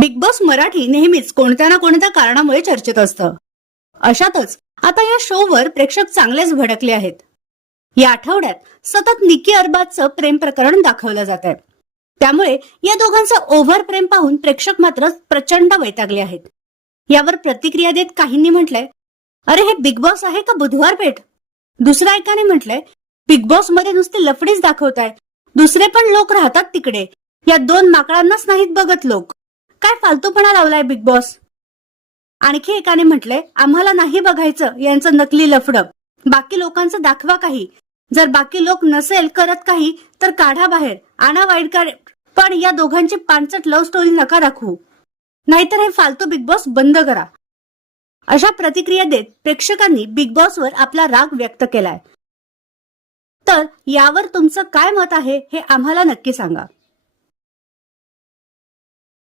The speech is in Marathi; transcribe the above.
बिग बॉस मराठी नेहमीच कोणत्या ना कोणत्या कारणामुळे चर्चेत असतं. अशातच आता या शोवर प्रेक्षक चांगलेच भडकले आहेत. या आठवड्यात सतत निकी अरबाजचं प्रेम प्रकरण दाखवलं जात आहे त्यामुळे या दोघांचं ओव्हर प्रेम पाहून प्रेक्षक मात्र प्रचंड वैतागले आहेत. यावर प्रतिक्रिया देत काहींनी म्हटलंय अरे हे बिग बॉस आहे का बुधवार पेठ? दुसऱ्या एकाने म्हटलंय बिग बॉसमध्ये नुसते लफडीच दाखवताय. दुसरे पण लोक राहतात तिकडे. या दोन माकडांनाच नाहीत बघत लोक. काय फालतूपणा लावलाय बिग बॉस आणखी एकाने म्हटलंय आम्हाला नाही बघायचं यांचं नकली लफडं. बाकी लोकांचं दाखवा काही. जर बाकी लोक नसेल करत काही तर काढा बाहेर. आणा वाईट कार्ड पण या दोघांची पानसट लव्ह स्टोरी नका दाखवू. नाहीतर हे फालतू बिग बॉस बंद करा. अशा प्रतिक्रिया देत प्रेक्षकांनी बिग बॉसवर आपला राग व्यक्त केलाय. तर यावर तुमचं काय मत आहे हे आम्हाला नक्की सांगा.